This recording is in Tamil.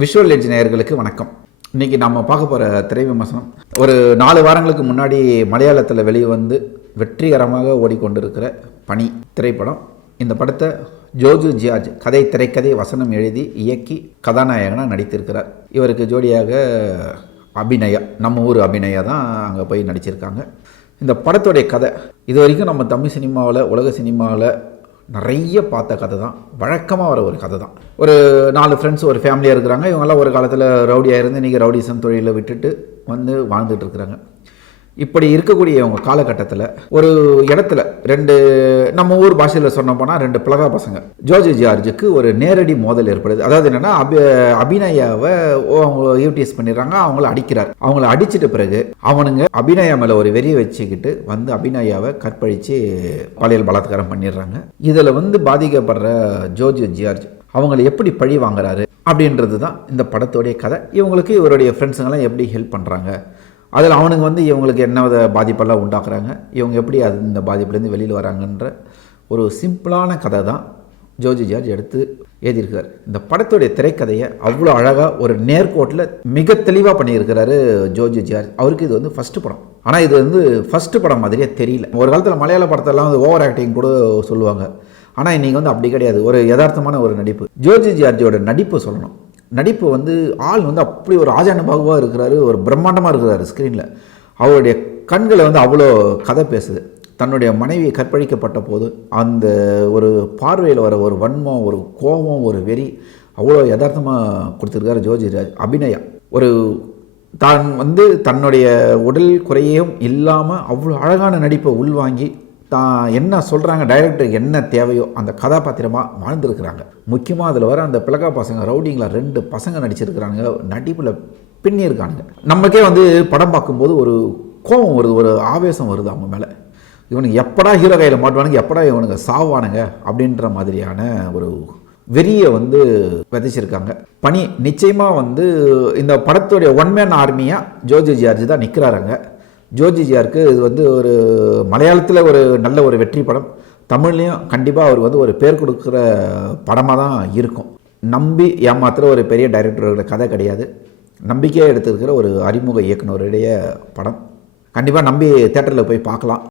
விஷுவல் எட்ஜ் நேயர்களுக்கு வணக்கம். இன்றைக்கி நம்ம பார்க்க போகிற திரை விமர்சனம் ஒரு 4 வாரங்களுக்கு முன்னாடி மலையாளத்தில் வெளிவந்து வெற்றிகரமாக ஓடிக்கொண்டிருக்கிற பனி திரைப்படம். இந்த படத்தை ஜோஜு ஜியார்ஜ் திரைக்கதை வசனம் எழுதி இயக்கி கதாநாயகனாக நடித்திருக்கிறார். இவருக்கு ஜோடியாக அபிநயா, நம்ம ஊர் அபிநயா தான் அங்கே போய் நடிச்சிருக்காங்க. இந்த படத்துடைய கதை இது வரைக்கும் நம்ம தமிழ் சினிமாவில், உலக சினிமாவில் நிறைய பார்த்த கதை தான். வழக்கமாக வர ஒரு கதை தான். ஒரு 4 ஃப்ரெண்ட்ஸ் ஒரு ஃபேமிலியாக இருக்கிறாங்க. இவங்கெல்லாம் ஒரு காலத்தில் ரவுடியாக இருந்து இன்றைக்கி ரவுடிசம் தொழிலை விட்டுட்டு வந்து வாழ்ந்துட்டு இருக்கிறாங்க. இப்படி இருக்கக்கூடிய இவங்க காலகட்டத்தில் ஒரு இடத்துல 2 நம்ம ஊர் பாஷையில் சொன்ன போனால் 2 பிளகா பசங்க ஜோஜு ஜியார்ஜுக்கு ஒரு நேரடி மோதல் ஏற்படுது. அதாவது என்னென்னா அபிநயாவை அவங்க யூடிஎஸ் பண்ணிடுறாங்க, அவங்கள அடிக்கிறார். அவங்கள அடிச்சிட்ட பிறகு அவனுங்க அபிநயா மேலே ஒரு வெறியை வச்சுக்கிட்டு வந்து அபிநயாவை கற்பழித்து பாலியல் பலாத்காரம் பண்ணிடுறாங்க. இதில் வந்து பாதிக்கப்படுற ஜோஜு ஜியார்ஜ் அவங்களை எப்படி பழி வாங்குறாரு அப்படின்றது தான் இந்த படத்தோடைய கதை. இவங்களுக்கு இவருடைய ஃப்ரெண்ட்ஸுங்கெல்லாம் எப்படி ஹெல்ப் பண்ணுறாங்க, அதில் அவனுங்க வந்து இவங்களுக்கு என்ன பாதிப்பெல்லாம் உண்டாக்குறாங்க, இவங்க எப்படி இந்த பாதிப்புலேருந்து வெளியில் வராங்கன்ற ஒரு சிம்பிளான கதை தான் ஜோஜு ஜியார்ஜ் எடுத்து எழுதியிருக்கார். இந்த படத்துடைய திரைக்கதையை அவ்வளோ அழகாக ஒரு நேர்கோட்டில் மிக தெளிவாக பண்ணியிருக்கிறாரு ஜோஜு ஜியார்ஜ். அவருக்கு இது வந்து ஃபஸ்ட்டு படம். ஆனால் இது வந்து ஃபஸ்ட்டு படம் மாதிரியே தெரியல. ஒரு காலத்தில் மலையாள படத்தெல்லாம் வந்து ஓவர் ஆக்டிங் கூட சொல்லுவாங்க. ஆனால் இன்றைக்கி வந்து அப்படி கிடையாது. ஒரு யதார்த்தமான ஒரு நடிப்பு. ஜோஜு ஜியார்ஜோட நடிப்பு சொல்லணும். நடிப்பு வந்து ஆள் வந்து அப்படி ஒரு ஆஜானுபாகுவாக இருக்கிறாரு, ஒரு பிரம்மாண்டமாக இருக்கிறாரு ஸ்க்ரீனில். அவருடைய கண்களை வந்து அவ்வளோ கதை பேசுது. தன்னுடைய மனைவி கற்பழிக்கப்பட்ட போது அந்த ஒரு பார்வையில் வர ஒரு வன்மம், ஒரு கோபம், ஒரு வெறி அவ்வளோ யதார்த்தமாக கொடுத்துருக்காரு ஜோஜு ஜியார்ஜ். அபிநயா ஒரு தான் வந்து தன்னுடைய உடல் குறையும் இல்லாமல் அவ்வளோ அழகான நடிப்பை உள்வாங்கி தான் என்ன சொல்கிறாங்க, டைரக்டருக்கு என்ன தேவையோ அந்த கதாபாத்திரமாக வாழ்ந்துருக்கிறாங்க. முக்கியமாக அதில் வர அந்த பிளகா பசங்க ரவுடிங்களா 2 பசங்க நடிச்சிருக்கிறாங்க. நடிப்பில் பின்னியிருக்கானுங்க. நமக்கே வந்து படம் பார்க்கும்போது ஒரு கோபம் வருது, ஒரு ஆவேசம் வருது அவங்க மேலே. இவனுக்கு எப்படா ஹீரோ கையில் மாட்டுவானுங்க, எப்படா இவனுங்க சாவானுங்க அப்படின்ற மாதிரியான ஒரு வெறியை வந்து விதைச்சிருக்காங்க. பனி நிச்சயமாக வந்து இந்த படத்துடைய ஒன்மேன் ஆர்மியாக ஜோஜு ஜியார்ஜ் தான் நிற்கிறாருங்க. ஜோஜு ஜியார்ஜுக்கு இது வந்து ஒரு மலையாளத்தில் ஒரு நல்ல ஒரு வெற்றி படம், தமிழ்லேயும் கண்டிப்பாக அவர் வந்து ஒரு பேர் கொடுக்குற படமாக தான் இருக்கும். நம்பி ஏமாத்துகிற ஒரு பெரிய டைரக்டரோட கதை கிடையாது. நம்பிக்கையாக எடுத்துருக்கிற ஒரு அறிமுக இயக்குனருடைய படம். கண்டிப்பாக நம்பி தேட்டரில் போய் பார்க்கலாம்.